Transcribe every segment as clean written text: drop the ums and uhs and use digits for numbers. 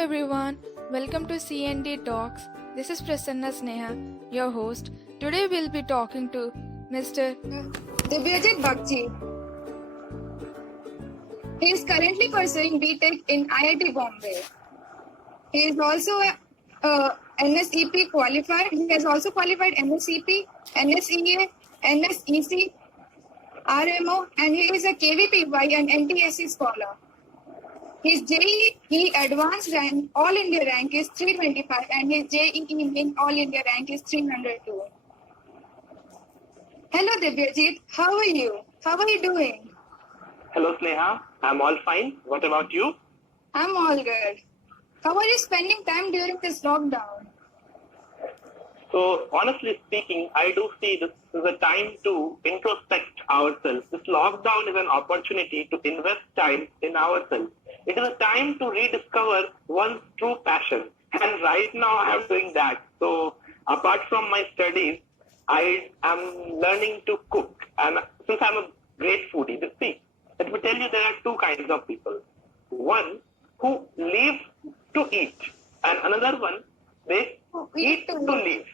everyone, welcome to CND Talks. This is Prasanna Sneha, your host. Today we'll be talking to Mr. Divyajit Bakshi. He is currently pursuing BTech in IIT Bombay. He is also a NSEP qualified. He has also qualified NSEP, NSEA, NSEC, RMO, and he is a KVPY and NTSC scholar. His JEE Advanced rank, All India rank is 325 and his JEE Main All India rank is 302. Hello Divyajit, how are you? How are you doing? Hello Sneha, I'm all fine. What about you? I'm all good. How are you spending time during this lockdown? So honestly speaking, I do see this is a time to introspect ourselves. This lockdown is an opportunity to invest time in ourselves. It is a time to rediscover one's true passion. And right now I am doing that. So apart from my studies, I am learning to cook. And since I'm a great foodie, see, let me tell you there are two kinds of people. One who live to eat and another one, they eat to live.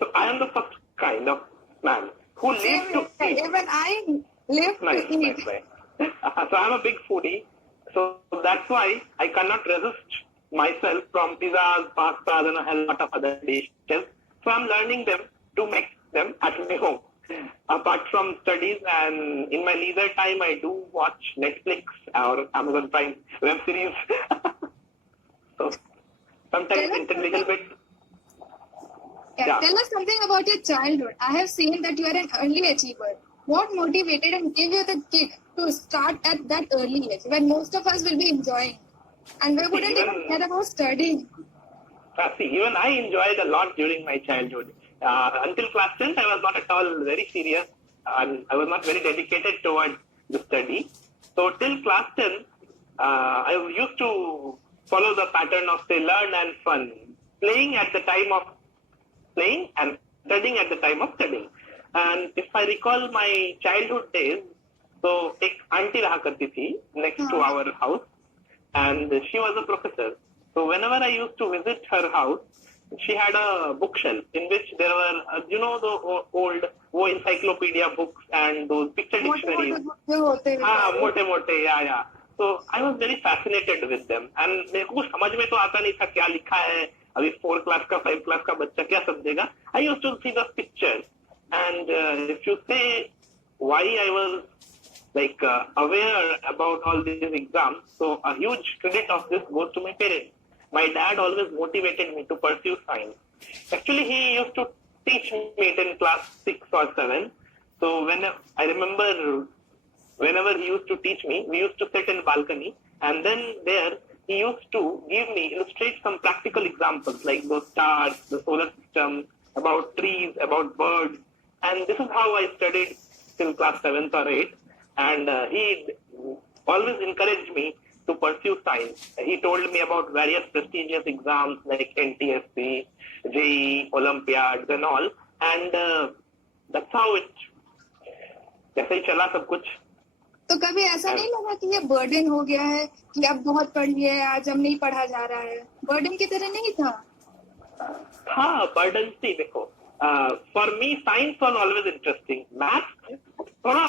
So I am the first kind of man who lives to eat. Even I live to eat. Nice. So I'm a big foodie. So that's why I cannot resist myself from pizzas, pastas, and a hell lot of other dishes. So I'm learning them to make them at my home. Apart from studies and in my leisure time, I do watch Netflix or Amazon Prime web series. So sometimes it's a little bit. Yeah. Tell us something about your childhood. I have seen that you are an early achiever. What motivated and gave you the kick to start at that early age when most of us will be enjoying and we wouldn't even care about studying? Even I enjoyed a lot during my childhood. Until class 10th, I was not at all very serious and I was not very dedicated towards the study. So till class 10, I used to follow the pattern of say learn and fun, playing at the time of playing and studying at the time of studying. And if I recall my childhood days, so एक auntie रहा करती थी next to our house, and she was a professor. So whenever I used to visit her house, she had a bookshelf in which there were, the old encyclopedia books and those picture dictionaries. मोटे, yeah. So I was very fascinated with them, and मेरे को कुछ समझ में तो आता नहीं था क्या लिखा है. अभी 4 क्लास का 5 क्लास का बच्चा क्या समझेगा. I used to see the pictures, and if you say why I was aware about all these exams, so a huge credit of this goes to my parents. My dad always motivated me to pursue science. Actually, he used to teach me it in class 6 or 7. So I remember whenever he used to teach me, we used to sit in the balcony, and then there he used to illustrate some practical examples like those stars, the solar system, about trees, about birds. And this is how I studied till class 7th or 8th. And he always encouraged me to pursue science. He told me about various prestigious exams like NTSC, JEE, Olympiads and all. And that's how जैसे ही चला सब कुछ. तो कभी ऐसा नहीं लगा कि ये बर्डन हो गया है कि अब बहुत पढ़ लिया है, आज हम नहीं पढ़ा जा रहा है? बर्डन की तरह नहीं था? हाँ, बर्डन थी. देखो, for me science was always interesting. Math थोड़ा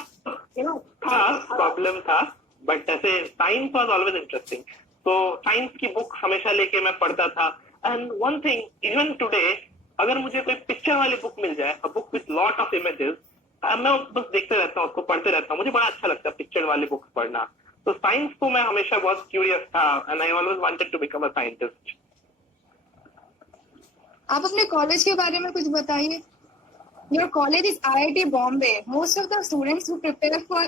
था, प्रॉब्लम था, बट ऐसे साइंस वाज ऑलवेज इंटरेस्टिंग. तो साइंस की बुक हमेशा लेके मैं पढ़ता था. And one thing, even today अगर मुझे कोई पिक्चर वाली बुक मिल जाए, a book with lot of images, मैं बस देखते रहता हूँ, उसको पढ़ते रहता हूँ. मुझे बड़ा अच्छा लगता है पिक्चर वाली बुक्स पढ़ना. तो साइंस को मैं हमेशा बहुत क्यूरियस था, and I always wanted to become a scientist. आप अपने कॉलेज के बारे में कुछ बताइए. Your college is IIT Bombay. Most of the students who prepare for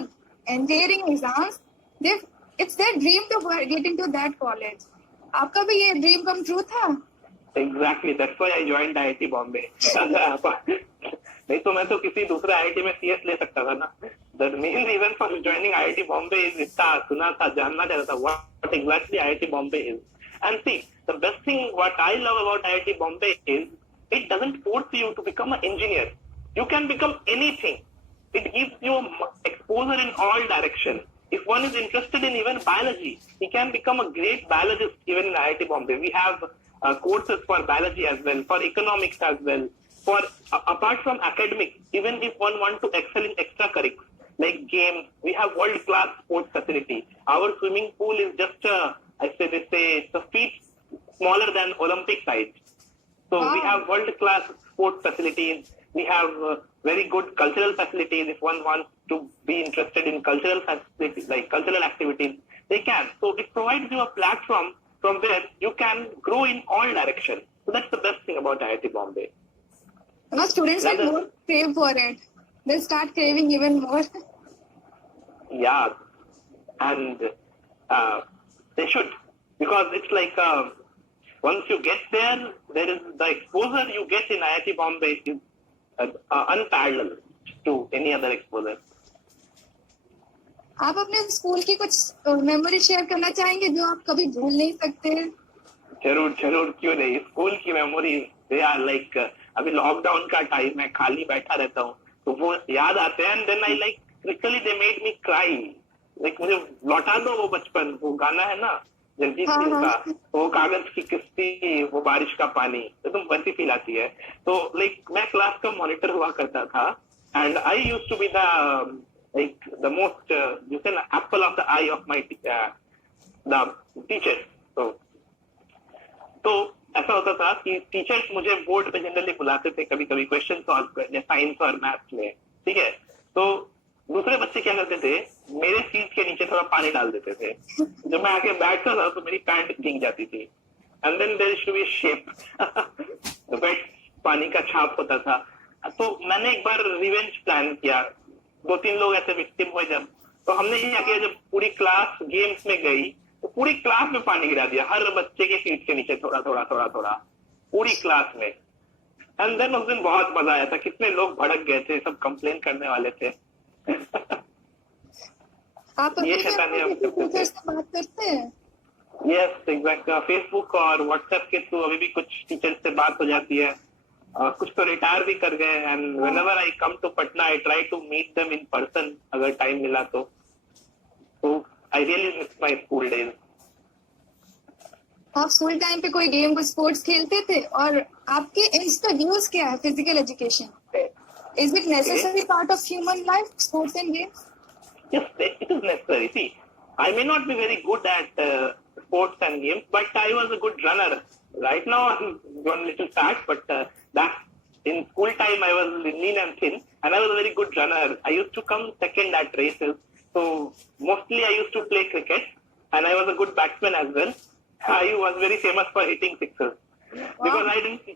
engineering exams, it's their dream to get into that college. आपका भी ये dream come true था? Exactly. That's why I joined IIT Bombay. नहीं तो मैं तो किसी दूसरे IIT में CS ले सकता था ना. The main reason for joining IIT Bombay is इतना सुना था, जानना चाहता था what exactly IIT Bombay is. And see, the best thing what I love about IIT Bombay is it doesn't force you to become an engineer. You can become anything. It gives you exposure in all directions. if one is interested in even biology, he can become a great biologist even in IIT Bombay. We have courses for biology as well, for economics as well. For apart from academics, even if one wants to excel in extracurriculars like games, we have world-class sports facility. Our swimming pool is just it's a feet smaller than Olympic size. So we have world-class sports facilities. We have very good cultural facilities. If one wants to be interested in cultural facilities, like cultural activities, they can. So it provides you a platform from where you can grow in all directions. So that's the best thing about IIT Bombay. Now students like more crave for it. They start craving even more. Yeah, and they should, because it's like once you get there, there is the exposure you get in IIT Bombay is unparalleled to any other exposure. आप अपने school की कुछ memory share करना चाहेंगे जो आप कभी भूल नहीं सकते? जरूर जरूर, क्यों नहीं. स्कूल की मेमोरी दे आर लाइक, अभी लॉकडाउन का टाइम है, खाली बैठा रहता हूँ तो वो याद आते हैं. And then I like literally they made me cry. Like मुझे लौटा दो वो बचपन. वो गाना है ना जगजीत सिंह का, वो कागज की किस्ती, वो बारिश का पानी, तो तुम वैसी फील आती है. तो लाइक मैं क्लास का मॉनिटर हुआ करता था and I used to be the most you can apple of the eye of my the teacher. तो ऐसा होता था कि टीचर्स मुझे बोर्ड पे जनरली बुलाते थे कभी कभी क्वेश्चन सॉल्व करने साइंस और मैथ्स में. ठीक है, तो दूसरे बच्चे क्या करते थे, मेरे सीट के नीचे थोड़ा पानी डाल देते थे. जब मैं आके बैठता था तो मेरी पैंट भीग जाती थी. And then there should be shape wet पानी का छाप होता था. तो मैंने एक बार रिवेंज प्लान किया. 2-3 लोग ऐसे विक्टिम हुए जब, तो हमने क्या किया, जब पूरी क्लास गेम्स में गई तो पूरी क्लास में पानी गिरा दिया, हर बच्चे के सीट के नीचे थोड़ा थोड़ा थोड़ा थोड़ा, पूरी क्लास में. एंड देन उस दिन बहुत मजा आया था. कितने लोग भड़क गए थे, सब कंप्लेन करने वाले थे. आप ये शैतानी टीचर से बात करते हैं? Yes exact. फेसबुक और व्हाट्सएप के थ्रू अभी भी कुछ टीचर से बात हो जाती है. कुछ तो रिटायर भी कर गए. And whenever I come to Patna I try to meet them in person अगर टाइम मिला तो. I really miss my school days. आप स्कूल टाइम पे कोई गेम को स्पोर्ट्स खेलते थे? और आपके इंस्टा व्यूज क्या है फिजिकल एजुकेशन पे? Is it necessary part of human life, sports and games? Yes, it is necessary. See, I may not be very good at sports and games, but I was a good runner. Right now, I'm gone a little fat, but that in school time I was lean and thin, and I was a very good runner. I used to come second at races. So mostly I used to play cricket, and I was a good batsman as well. I was very famous for hitting sixes because I didn't.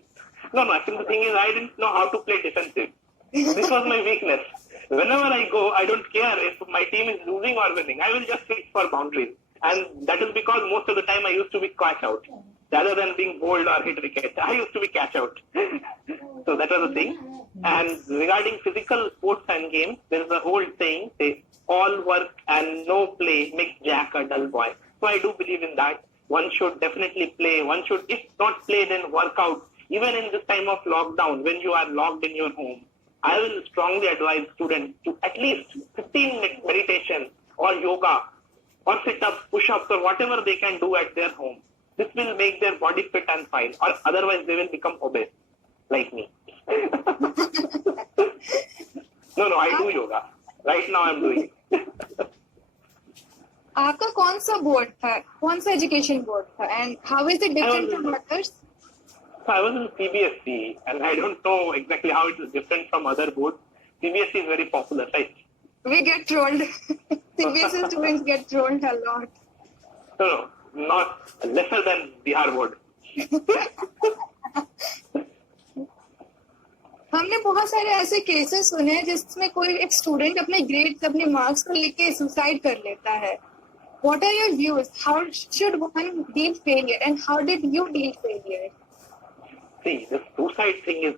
No. Actually, the thing is, I didn't know how to play defensive. This was my weakness. Whenever I go, I don't care if my team is losing or winning. I will just hit for boundaries. And that is because most of the time I used to be catch out. Rather than being bowled or hit wicket, I used to be catch out. So that was the thing. And regarding physical sports and games, there is a old saying, say, all work and no play makes Jack a dull boy. So I do believe in that. One should definitely play. One should, if not play, then work out. Even in this time of lockdown, when you are locked in your home, I will strongly advise students to at least 15-minute meditation or yoga or sit-ups, push-ups or whatever they can do at their home. This will make their body fit and fine, or otherwise they will become obese, like me. No, I do yoga. Right now I'm doing it. आपका कौन सा board था, कौन सा education board था, and how is it different from others? So I was in CBSE, and I don't know exactly how it is different from other boards. CBSE is very popular, right? We get trolled. CBSE students get trolled a lot. No, not lesser than Bihar board. हमने बहुत सारे ऐसे cases सुने हैं जिसमें कोई एक student अपने ग्रेड्स, अपने मार्क्स को लेके सुसाइड कर लेता है. What are your views? How should one deal failure, and how did you deal failure? See, this suicide thing is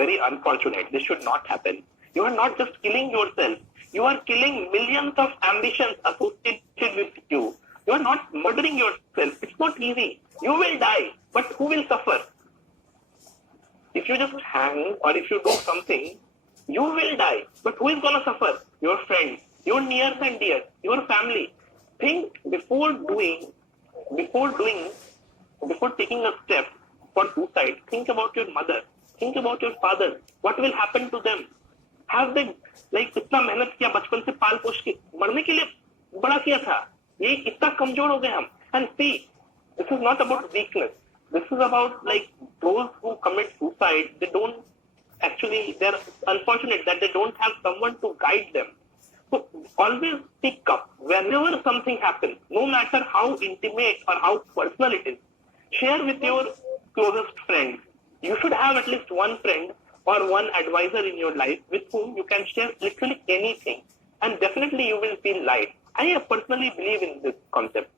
very unfortunate. This should not happen. You are not just killing yourself. You are killing millions of ambitions associated with you. You are not murdering yourself. It's not easy. You will die, but who will suffer? If you just hang or if you do something, you will die. But who is going to suffer? Your friends, your nears and dears, your family. Think before taking a step for suicide. Think about your mother. Think about your father. What will happen to them? Have they इतना मेहनत किया बचपन से पाल पोष के मरने के लिए बड़ा किया था, ये इतना कमजोर हो गए हम. And see, this is not about weakness. This is about those who commit suicide. They're unfortunate that they don't have someone to guide them. So always speak up whenever something happens, no matter how intimate or how personal it is. Share with your closest friends. You should have at least one friend or one advisor in your life with whom you can share literally anything, and definitely you will feel light. I personally believe in this concept.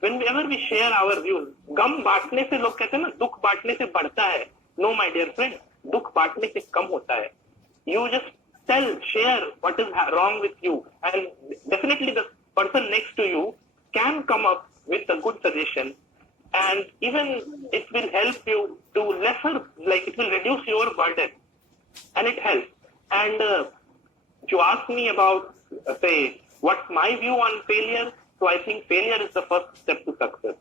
Whenever we share our views, गम बांटने से लोग कहते हैं ना, दुख बांटने से बढ़ता है. No, my dear friend, दुख बांटने से कम होता है. You just share what is wrong with you, and definitely the person next to you can come up with a good suggestion, and even it will help you to it will reduce your burden, and it helps. And you ask me about what's my view on failure. So I think failure is the first step to success.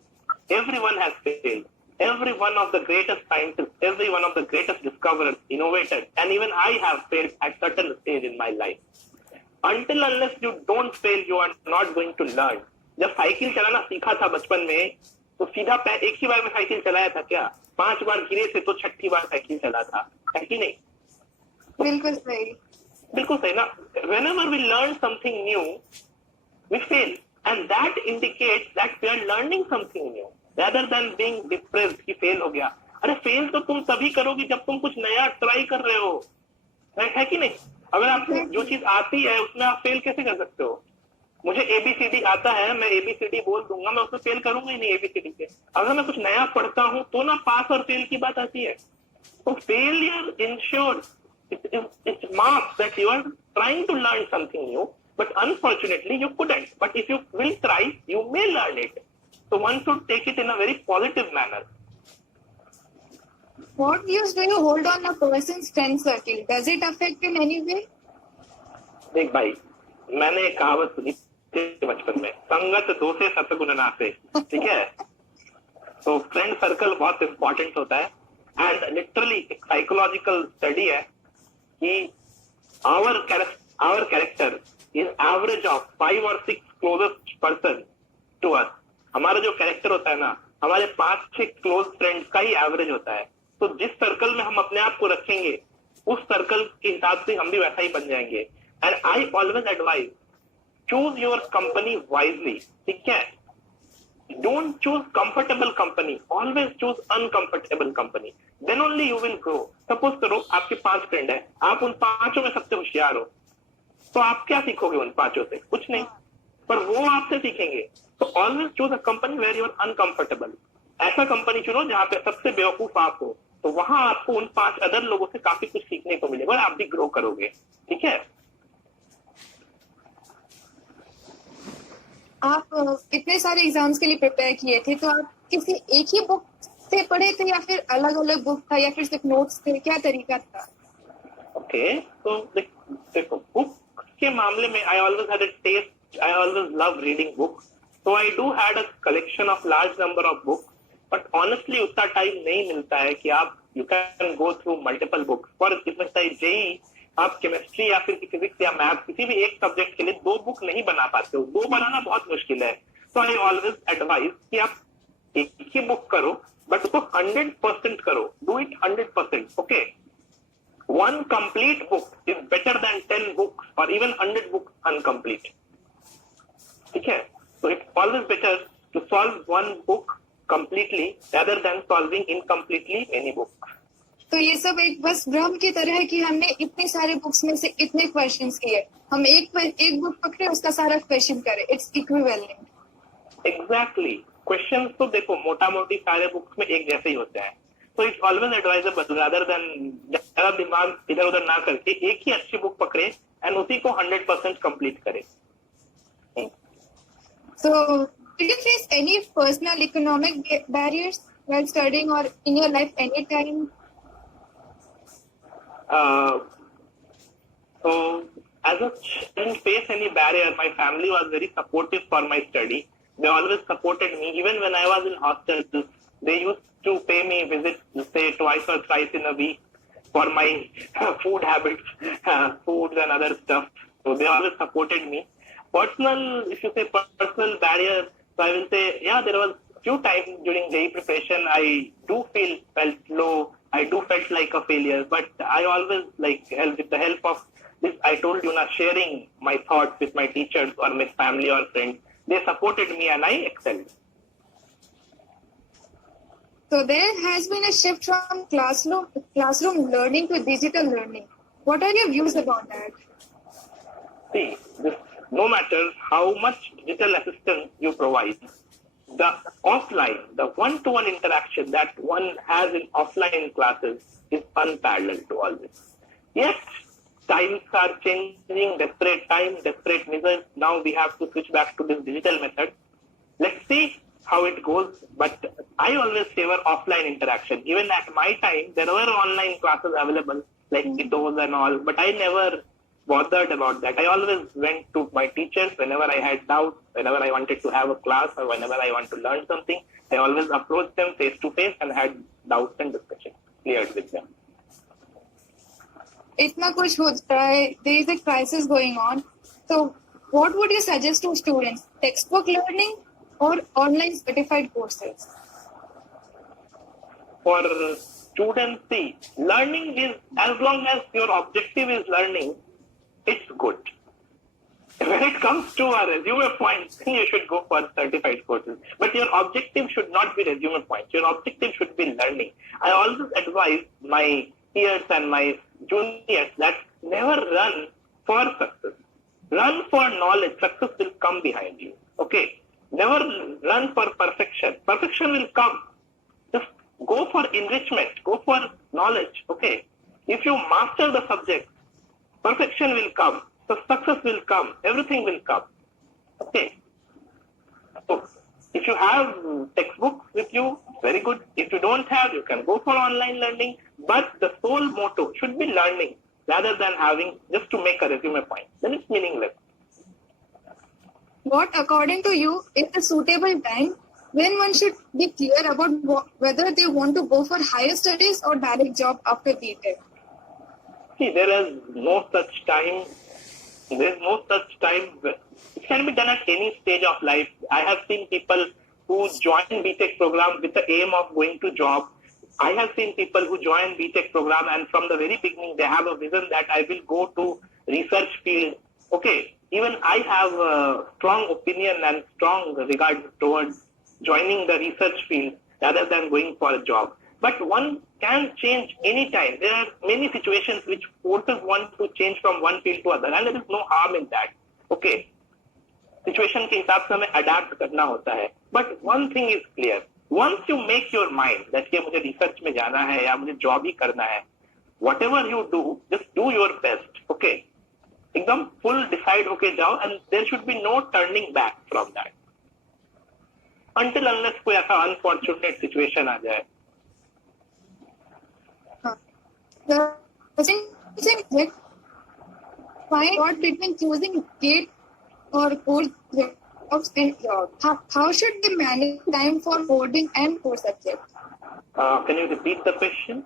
Everyone has failed. Every one of the greatest scientists, every one of the greatest discoverers, innovators, and even I have failed at certain stage in my life. Until unless you don't fail, you are not going to learn. जब cycle चलाना सीखा था बचपन में, तो सीधा एक ही बार में साइकिल चलाया था क्या? 5 बार गिरे थे तो 6ठी बार साइकिल चला था, है कि नहीं? बिल्कुल सही. बिल्कुल सही ना. Whenever we learn something new, we fail, and that indicates that we are learning something new. Rather than being depressed कि फेल हो गया. अरे फेल तो तुम तभी करोगे जब तुम कुछ नया ट्राई कर रहे हो, है कि नहीं? अगर आपको जो चीज आती है उसमें आप फेल कैसे कर सकते हो? मुझे ABCD आता है, मैं ABCD बोल दूंगा, मैं उसमें फेल करूंगा ही नहीं ABCD पे. अगर मैं कुछ नया पढ़ता हूँ तो ना पास और फेल की बात आती है. तो failure ensures it marks that you are trying to learn something new, but unfortunately you couldn't. But if you will try, you may learn it. So one should take it in a very positive manner. What views do you hold on a person's friend circle? Does it affect in any way? देख भाई, मैंने एक कहावत सुनी थी बचपन में, संगत दोषे सतगुण नासे. ठीक है? तो फ्रेंड सर्कल बहुत इंपॉर्टेंट होता है, एंड लिटरली एक साइकोलॉजिकल स्टडी है कि our character is average of 5 or 6 closest person to us. हमारा जो कैरेक्टर होता है ना, हमारे 5-6 क्लोज फ्रेंड्स का ही एवरेज होता है. तो जिस सर्कल में हम अपने आप को रखेंगे, उस सर्कल के हिसाब से हम भी वैसा ही बन जाएंगे. And I always advise, choose your company wisely. ठीक है? Don't choose comfortable company, always choose uncomfortable company. Then only you will grow. Suppose करो आपके 5 फ्रेंड है, आप उन 5 में सबसे होशियार हो, तो आप क्या सीखोगे उन 5 से? कुछ नहीं, पर वो आपसे सीखेंगे. तो always choose a company where you are uncomfortable. ऐसा कंपनी चुनो जहां पे सबसे बेवकूफ आप हो, तो वहां आपको उन 5 अदर लोगों से काफी कुछ सीखने को मिलेगा और आप भी ग्रो करोगे. ठीक है? आप इतने सारे एग्जाम्स के लिए प्रिपेयर किए थे, तो आप किसी एक ही बुक से पढ़े थे या फिर अलग अलग बुक था या फिर सिर्फ नोट्स थे? क्या तरीका था? ओके, तो देखो, बुक के मामले में I always had a taste. I always love reading books. So I do had a collection of large number of books, but honestly उतना टाइम नहीं मिलता है कि आप you can go through multiple books. For JEE आप chemistry या फिर physics या मैथ किसी भी एक सब्जेक्ट के लिए 2 बुक नहीं बना पाते हो. 2 बनाना बहुत मुश्किल है. So I always advise कि आप एक ही बुक करो, बट उसको 100% करो. Do it 100%. Okay? One complete book is better than 10 books or even 100 books incomplete. ठीक है? So it's always better to solve one book completely rather than solving incompletely many books. तो ये सब एक बस भ्रम की तरह है कि हमने इतने सारे बुक्स में से इतने क्वेश्चंस किए, हम एक बुक पकड़े उसका सारा क्वेश्चन करें. Its equivalent. Exactly. Questions तो देखो मोटा मोटी सारे बुक्स में एक जैसे ही होते हैं. So it's always advisable rather than ज्यादा दिमाग इधर उधर ना करके एक ही अच्छी बुक पकड़े एंड उसी को 100% कंप्लीट करें. So, did you face any personal economic barriers while studying or in your life anytime? So as such, I didn't face any barrier. My family was very supportive for my study. They always supported me. Even when I was in hostel, they used to pay me visits, say twice or thrice in a week for my food habits, foods and other stuff. So they always supported me. Personal, if you say personal barrier, so I will say, yeah, there was few times during JEE preparation, I felt low. I felt like a failure, but I always with the help of this, I told you now, sharing my thoughts with my teachers or with family or friends, they supported me and I excelled. So there has been a shift from classroom learning to digital learning. What are your views about that? See, no matter how much digital assistance you provide, the offline, the one-to-one interaction that one has in offline classes is unparalleled to all this. Yes, times are changing, desperate measures. Now we have to switch back to this digital method. Let's see how it goes. But I always favor offline interaction. Even at my time, there were online classes available, like Kitos and all, but I never bothered about that. I always went to my teachers whenever I had doubts, whenever I wanted to have a class or whenever I want to learn something. I always approached them face to face and had doubts and discussions cleared with them. इतना कुछ होता है, there is a crisis going on. So what would you suggest to students? Textbook learning or online certified courses? For students, see, learning is, as long as your objective is learning, it's good. When it comes to a resume points, then you should go for certified courses. But your objective should not be resume points. Your objective should be learning. I always advise my peers and my juniors that never run for success. Run for knowledge. Success will come behind you. Okay? Never run for perfection. Perfection will come. Just go for enrichment. Go for knowledge. Okay? If you master the subject, perfection will come. So success will come. Everything will come. Okay? So if you have textbooks with you, very good. If you don't have, you can go for online learning. But the sole motto should be learning rather than having just to make a resume point. Then it's meaningless. What, according to you, is the suitable time when one should be clear about whether they want to go for higher studies or direct job after BTech? See, there is no such time. There is no such time. It can be done at any stage of life. I have seen people who join BTech program with the aim of going to job. I have seen people who join BTech program and from the very beginning they have a vision that I will go to research field. Okay, even I have a strong opinion and strong regard towards joining the research field rather than going for a job. But one can change any time. There are many situations which forces one to change from one field to other, and there is no harm in that. Okay, situation के हिसाब से हमें adapt करना होता है. But one thing is clear. Once you make your mind that ये मुझे research में जाना है या मुझे job ही करना है, whatever you do, just do your best. Okay, एकदम full decide होके जाओ, and there should be no turning back from that. Until unless कोई ऐसा unfortunate situation आ जाए. Find out between choosing GATE or core jobs and job. How should they manage time for coding and core subjects? Can you repeat the question?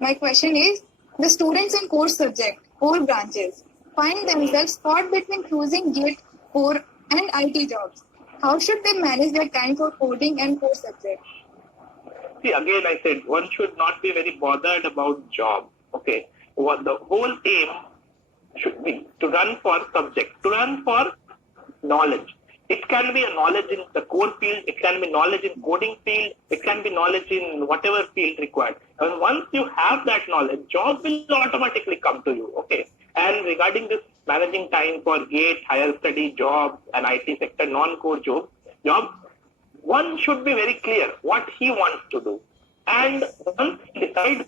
My question is, the students in core subject, core branches, find themselves caught between choosing GATE, core and IT jobs. How should they manage their time for coding and core subjects? See, again, I said one should not be very bothered about job. Okay, what the whole aim should be to run for subject, to run for knowledge. It can be a knowledge in the core field, it can be knowledge in coding field, it can be knowledge in whatever field required. And once you have that knowledge, job will automatically come to you. Okay, and regarding this managing time for GATE, higher study, jobs, and IT sector non-core jobs, one should be very clear what he wants to do. And once he decides,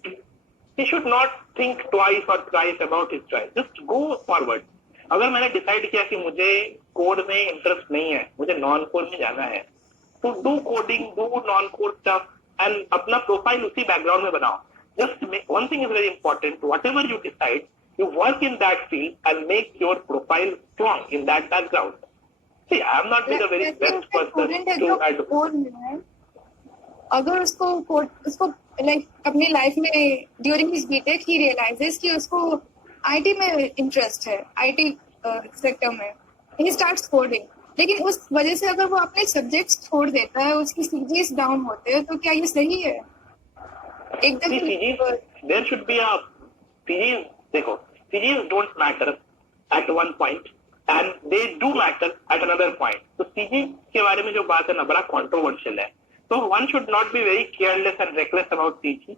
he should not think twice or thrice about his choice. Just go forward. अगर मैंने decide किया कि मुझे code में interest नहीं है, मुझे non code में जाना है, तो do coding, do non code stuff and अपना प्रोफाइल उसी बैकग्राउंड में बनाओ. Just one thing is very important. Whatever you decide, you work in that field and make your profile strong in that background. See, I am not being a very best person to advise. अगर उसको like अपनी life में during his BTech ही realises कि उसको IT में interest है, IT sector में, he starts coding, लेकिन उस वजह से अगर वो अपने सब्जेक्ट्स छोड़ देता है, उसकी सीजीपीएस डाउन होते हैं, तो क्या ये सही है? एकदम there should be a CGPAs. देखो, CGPAs don't matter at one point and they do matter at another point. तो सीजीपीएस के बारे में जो बात है ना, बड़ा कंट्रोवर्शियल है. So one should not be very careless and reckless about CG.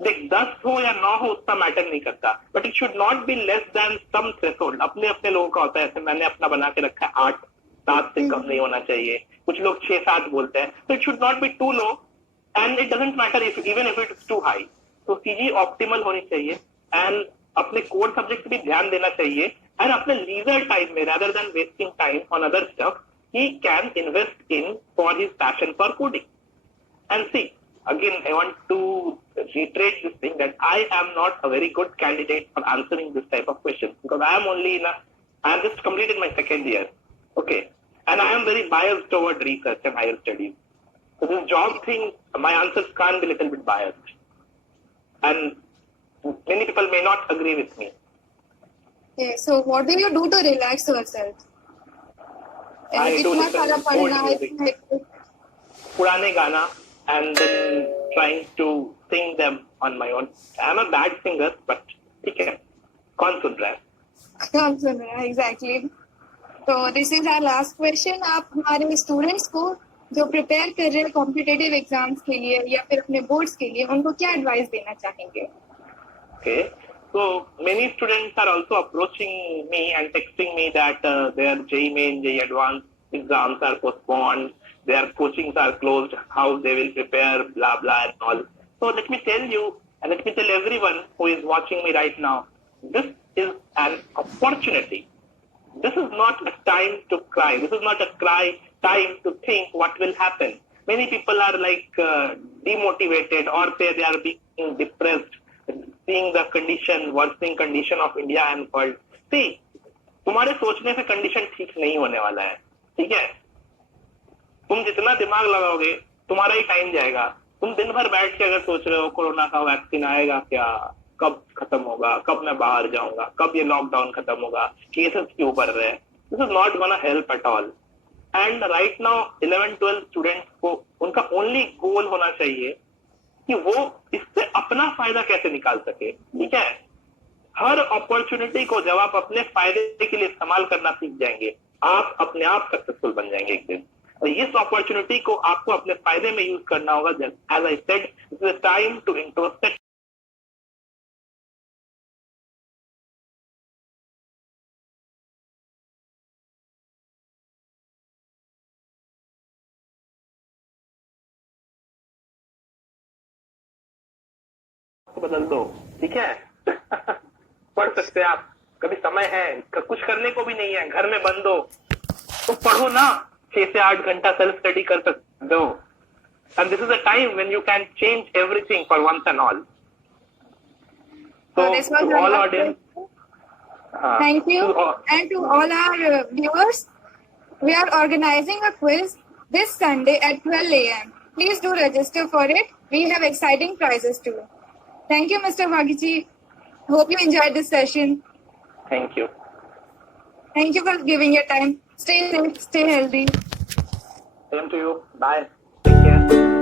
देख 10 हो या 9 हो उतना मैटर नहीं करता, but it should not be less than some threshold. अपने अपने लोगों का होता है, ऐसे मैंने अपना बना के रखा है 8-7 से कम नहीं होना चाहिए. कुछ लोग 6-7 बोलते हैं. तो it should not be too low and it doesn't matter if even if it is too high. तो सीजी ऑप्टिमल होनी चाहिए एंड अपने कोर सब्जेक्ट पे भी ध्यान देना चाहिए एंड अपने लीजर टाइम में rather than wasting time on other stuff, he can invest in for his passion for coding. And see, again, I want to reiterate this thing that I am not a very good candidate for answering this type of questions because I have just completed my second year, okay, and I am very biased toward research and higher studies. So this job thing, my answers can be a little bit biased, and many people may not agree with me. Yeah, so what do you do to relax yourself? I do इतना listen सारा to पढ़ना old music. पुराने गाना and then trying to sing them on my own. I'm a bad singer, but ठीक है, कौन सुन रहा है? कौन सुन रहा है? Exactly. So this is our last question. आप हमारे स्टूडेंट्स को जो प्रिपेयर कर रहे हैं कॉम्पिटिटिव एग्जाम्स के लिए या फिर अपने बोर्ड्स के लिए, उनको क्या एडवाइस देना चाहेंगे? Okay, so many students are also approaching me and texting me that their JEE Main, JEE Advanced exams are postponed, their coachings are closed, how they will prepare, blah blah and all. So let me tell you and let me tell everyone who is watching me right now, this is an opportunity. This is not a time to cry. This is not a time to think what will happen. Many people are like demotivated or say they are being depressed, seeing the worsening condition of India and world. See, तुम्हारे सोचने से condition ठीक नहीं होने वाला है, ठीक है? तुम जितना दिमाग लगाओगे तुम्हारा ही टाइम जाएगा. तुम दिन भर बैठ के अगर सोच रहे हो कोरोना का वैक्सीन आएगा क्या, कब खत्म होगा, कब मैं बाहर जाऊंगा, कब ये लॉकडाउन खत्म होगा, केसेस क्यों बढ़ रहे हैं, this is not gonna help at all. And right now 11-12 students को उनका ओनली गोल होना चाहिए कि वो इससे अपना फायदा कैसे निकाल सके, ठीक है? हर अपॉर्चुनिटी को जब आप अपने फायदे के लिए इस्तेमाल करना सीख जाएंगे, आप अपने आप सक्सेसफुल बन जाएंगे एक दिन. और इस अपॉर्चुनिटी को आपको अपने फायदे में यूज करना होगा. As I said, it's the time to introspect. बदल दो, ठीक है? पढ़ सकते हैं आप, कभी समय है, कुछ करने को भी नहीं है, घर में बंद हो तो पढ़ो ना, 6 से 8 घंटा सेल्फ स्टडी कर सकते हो. And this is a time when you can change everything for once and all. So to all audience, thank you. And to all our viewers, we are organizing a quiz this Sunday at 12 a.m. Please do register for it. We have exciting prizes too. Thank you, Mr. Bhagiji. Hope you enjoyed this session. Thank you. Thank you for giving your time. Stay safe, stay healthy. Same to you. Bye. Take care.